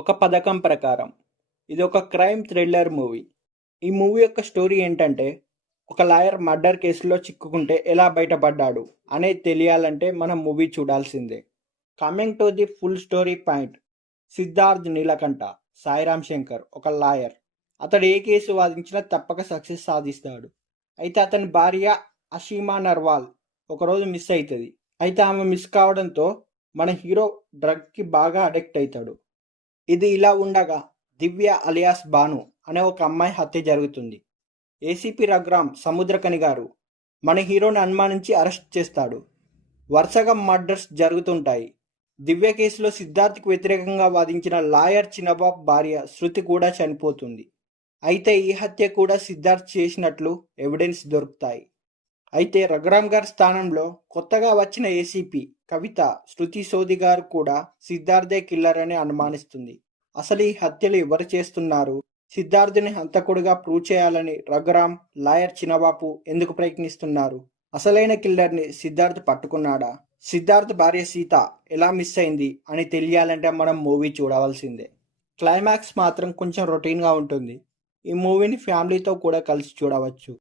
ఒక పథకం ప్రకారం ఇది ఒక క్రైమ్ థ్రిల్లర్ మూవీ. ఈ మూవీ యొక్క స్టోరీ ఏంటంటే, ఒక లాయర్ మర్డర్ కేసులో చిక్కుకుంటే ఎలా బయటపడ్డాడు అనేది తెలియాలంటే మనం మూవీ చూడాల్సిందే. Coming to the full story point. Siddharth Neelakantha, Sairam Shankar ఒక లాయర్. అతడు ఏ కేసు వాదించినా తప్పక సక్సెస్ సాధిస్తాడు. అయితే అతని భార్య అషీమా నర్వాల్ ఒకరోజు మిస్ అవుతుంది. అయితే ఆమె మిస్ కావడంతో మన హీరో డ్రగ్కి బాగా అడిక్ట్ అవుతాడు. ఇది ఇలా ఉండగా దివ్య అలియాస్ బాను అనే ఒక అమ్మాయి హత్య జరుగుతుంది. ఏసీపీ రఘురామ్ సముద్రకని గారు మన హీరోని అనుమానించి అరెస్ట్ చేస్తాడు. వరుసగా మర్డర్స్ జరుగుతుంటాయి. దివ్య కేసులో సిద్ధార్థ్కి వ్యతిరేకంగా వాదించిన లాయర్ చిన్నబాబు భార్య శృతి కూడా చనిపోతుంది. అయితే ఈ హత్య కూడా సిద్ధార్థ్ చేసినట్లు ఎవిడెన్స్ దొరుకుతాయి. అయితే రఘురామ్ గారి స్థానంలో కొత్తగా వచ్చిన ఏసీపీ కవిత శృతి సోది గారు కూడా సిద్ధార్థే కిల్లర్ అని అనుమానిస్తుంది. అసలు ఈ హత్యలు ఎవరు చేస్తున్నారు, సిద్ధార్థుని హంతకుడిగా ప్రూవ్ చేయాలని రఘురామ్, లాయర్ చిన్నబాపు ఎందుకు ప్రయత్నిస్తున్నారు, అసలైన కిల్లర్ని సిద్ధార్థ్ పట్టుకున్నాడా, సిద్ధార్థ్ భార్య సీత ఎలా మిస్ అయింది అని తెలియాలంటే మనం మూవీ చూడవలసిందే. క్లైమాక్స్ మాత్రం కొంచెం రొటీన్గా ఉంటుంది. ఈ మూవీని ఫ్యామిలీతో కూడా కలిసి చూడవచ్చు.